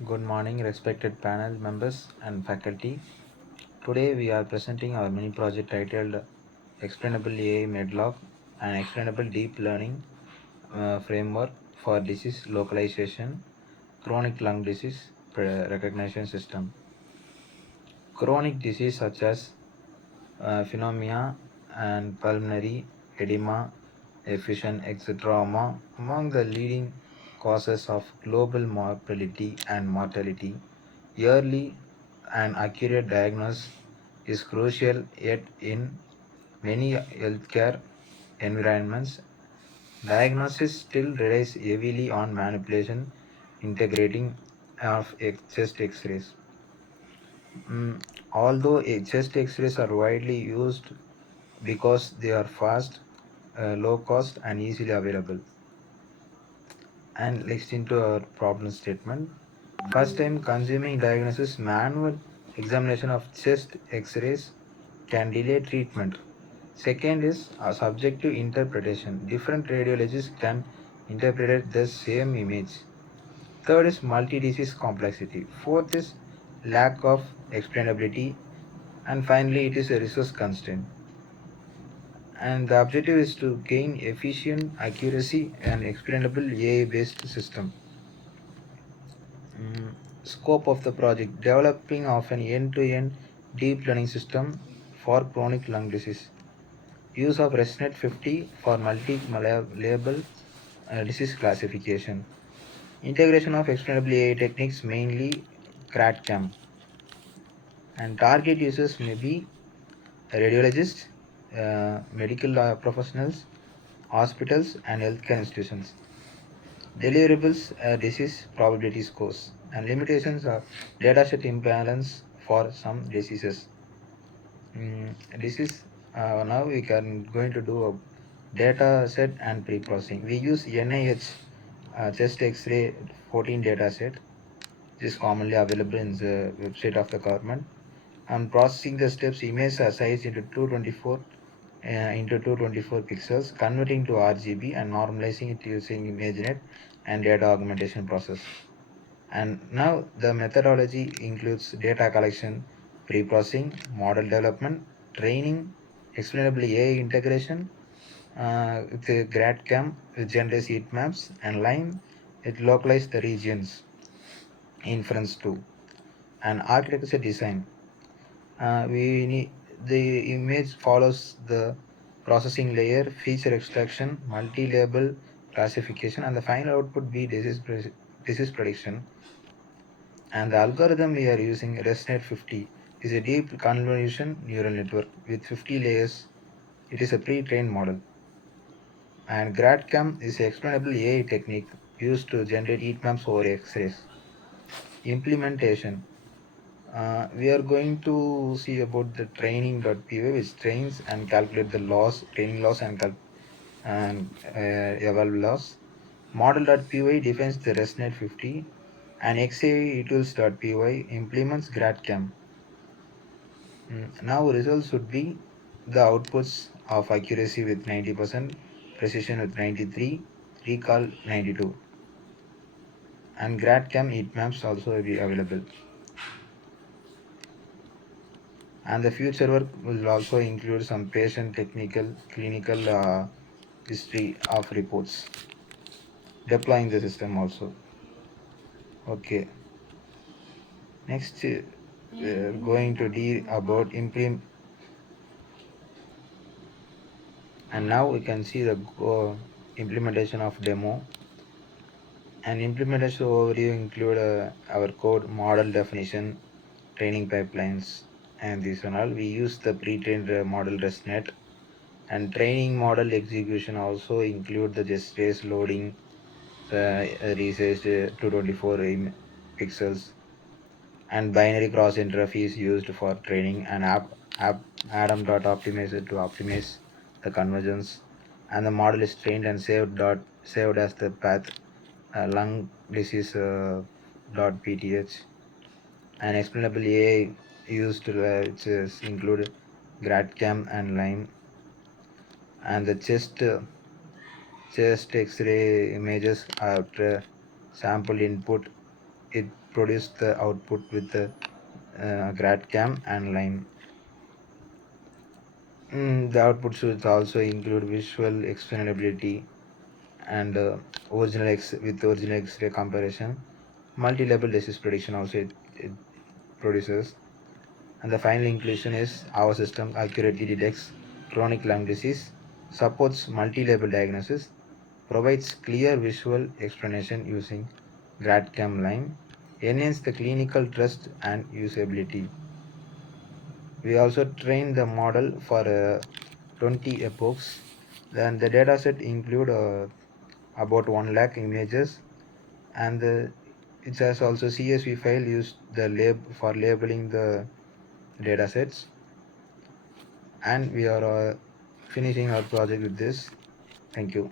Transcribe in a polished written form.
Good morning, respected panel members and faculty. Today we are presenting our mini project titled Explainable AI-MedLoc, an explainable deep learning framework for disease localization, chronic lung disease recognition system. Chronic disease such as pneumonia and pulmonary edema, effusion, etc. Among the leading causes of global morbidity and mortality. Early and accurate diagnosis is crucial, yet in many healthcare environments, diagnosis still relies heavily on manipulation, integrating of chest X-rays. Although chest X-rays are widely used because they are fast, low cost, and easily available. And let's into our problem statement. First time consuming diagnosis, manual examination of chest X-rays can delay treatment. Second is a subjective interpretation. Different radiologists can interpret the same image. Third is multi-disease complexity. Fourth is lack of explainability. And finally, it is a resource constraint. And the objective is to gain efficient accuracy and explainable AI-based system. Scope of the project: developing of an end-to-end deep learning system for chronic lung disease. Use of ResNet 50 for multi-label disease classification. Integration of explainable AI techniques, mainly CRAT-CAM. And target users may be radiologists, medical professionals, hospitals, and healthcare institutions. Deliverables, disease probability scores, and limitations are dataset imbalance for some diseases. This is now we can going to do a data set and pre-processing. We use NIH chest X-ray 14 data set. This is commonly available in the website of the government. And processing the steps, image are sized into 224 into 224 pixels, converting to RGB and normalizing it using ImageNet and data augmentation process. And now the methodology includes data collection, pre-processing, model development, training, explainable AI integration with the GradCam with generate heat maps, and line it localize the regions, inference too, and architecture design. We need the image follows the processing layer, feature extraction, multi-label classification, and the final output be disease prediction. And the algorithm we are using, ResNet 50, is a deep convolution neural network with 50 layers. It is a pre-trained model. And GradCam is an explainable AI technique used to generate heat maps over X-rays. Implementation. We are going to see about the training.py, which trains and calculate the loss, training loss and eval loss. Model.py defines the ResNet 50, and XAI-tools.py implements GradCam. Now results would be the outputs of accuracy with 90%, precision with 93, recall 92, and GradCam heat maps also will be available. And the future work will also include some patient technical clinical history of reports, deploying the system also. Okay, next we're going to deal about and now we can see the implementation of demo. And implementation overview include our code, model definition, training pipelines, and this and all. We use the pre-trained model ResNet, and training model execution also include the just trace loading, resized 224 pixels, and binary cross interface used for training, and Adam.optimizer to optimize the convergence, and the model is trained and saved as the path lung disease .pth, and explainable AI used which is include GradCam and line, and the chest X-ray images are sample input it produced the output with the GradCam and line. The output should also include visual explainability and with original X-ray comparison. Multi-level disease prediction also it produces. And the final inclusion is our system accurately detects chronic lung disease, supports multi-level diagnosis, provides clear visual explanation using GradCam line, enhance the clinical trust and usability. We also train the model for 20 epochs. Then the dataset include about 1 lakh images, and it has also CSV file used the for labeling the datasets. And we are finishing our project with this. Thank you.